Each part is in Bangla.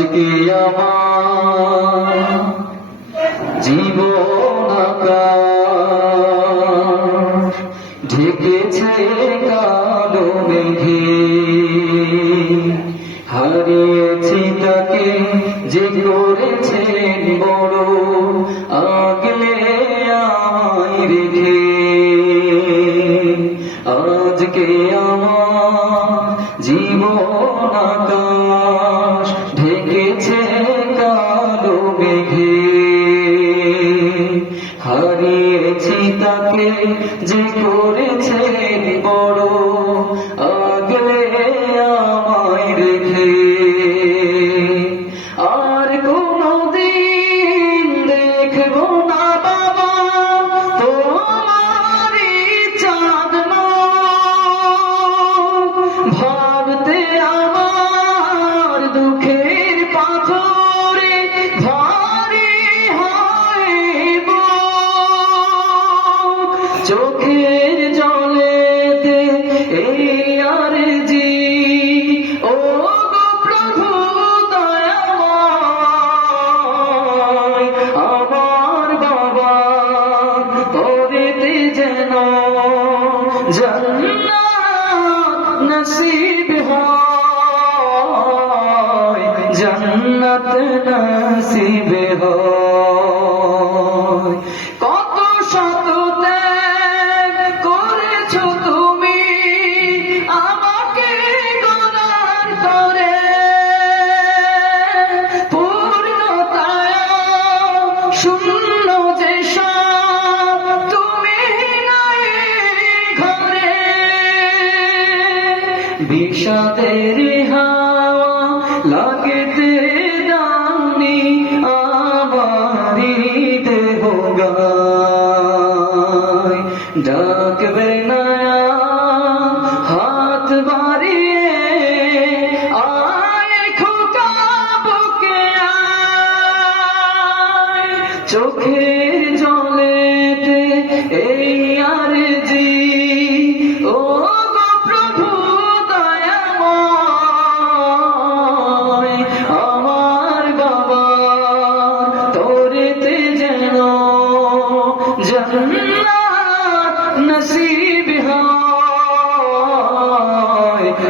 আজকে আমার জীবন ঢেকেছে কালো মেঘে। হারিয়েছি তাকে যে করেছেন বড় আগলে আমায় রেখে। আজকে আমার জীবন আকাশ ঢেকেছে কালো মেঘে। হারিয়েছি তাকে যে করেছে বড় আগলে আমায় জান্নাত নসিব হয়। জান্নাত নসিব কত শত করেছ তুমি আমাকে গড়ার করে পূর্ণতায় শূন্য বিষাদের হাওয়া লাগতে দানি আমারি দেহ গায়। ডাকবে না হাত বাড়িয়ে আয় খোকা বুকে আয়। চোখের জান্নাত নসিব হয়।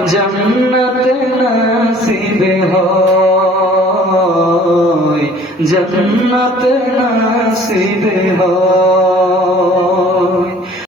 জান্নাত নসিব হয়। জান্নাত নসিব হয়।